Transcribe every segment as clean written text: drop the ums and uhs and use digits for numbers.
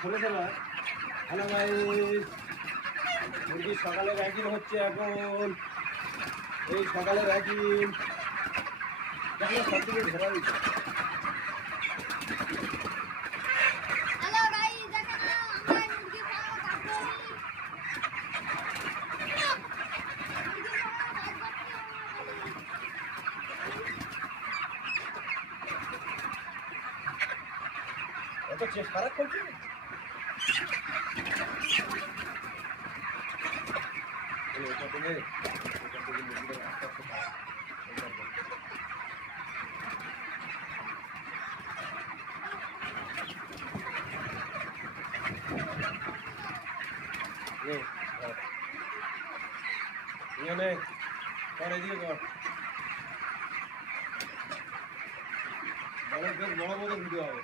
Hello ভাই, মুরগি সকালে ভ্যাকিং হচ্ছে এখন। এই সকালে ভ্যাকিং দেখো সব থেকে ঘেরা হয়েছে। এত চেষ্টা খারাপ করছে বড় বড় ভিডিও হবে।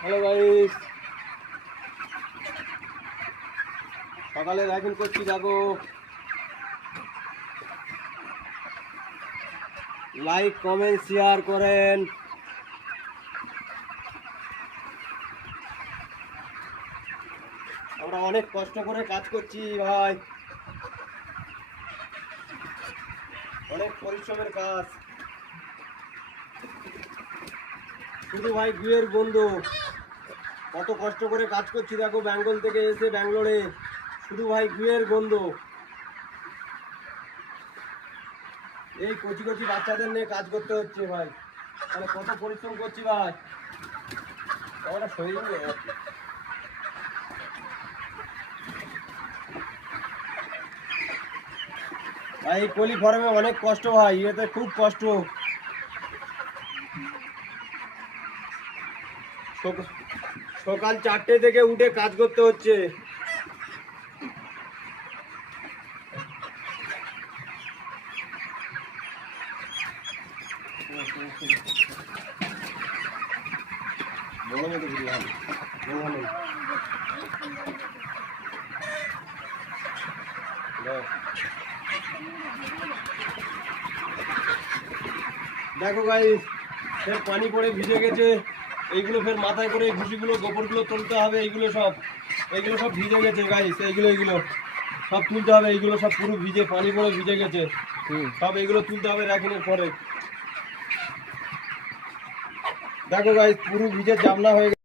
হ্যালো গাইস, সকালে ভ্যাকিং করছি দেখো। লাইক কমেন্ট শেয়ার করেন। আমরা অনেক কষ্ট করে কাজ করছি ভাই, অনেক পরিশ্রমের কাজ। শুধু ভাই বিয়ের বন্ধু, কত কষ্ট করে কাজ করছি দেখো। বেঙ্গল থেকে এসে ব্যাঙ্গালোরে শুধু ভাই বিয়ের বন্ধু। এই কচি কচি বাচ্চাদের নিয়ে কাজ করতে হচ্ছে ভাই, তাহলে কত পরিশ্রম করছি ভাই। আমরা শরীর ভাই, কোলি ফর্মে অনেক কষ্ট ভাই, এতে খুব কষ্ট। সকাল 4টে থেকে উঠে কাজ করতে হচ্ছে। দেখো গাইস, ফের পানি পড়ে ভিজে গেছে। এইগুলো ফের মাথায় করে ভুসিগুলো গোবরগুলো তুলতে হবে। এইগুলো সব ভিজে গেছে গাইস। এইগুলো সব তুলতে হবে। এইগুলো সব পুরো ভিজে, পানি পড়ে ভিজে গেছে সব। এইগুলো তুলতে হবে র্যাকিংয়ের পরে। দেখো গাইস, পুরো ভিজে জামলা হয়ে গেছে।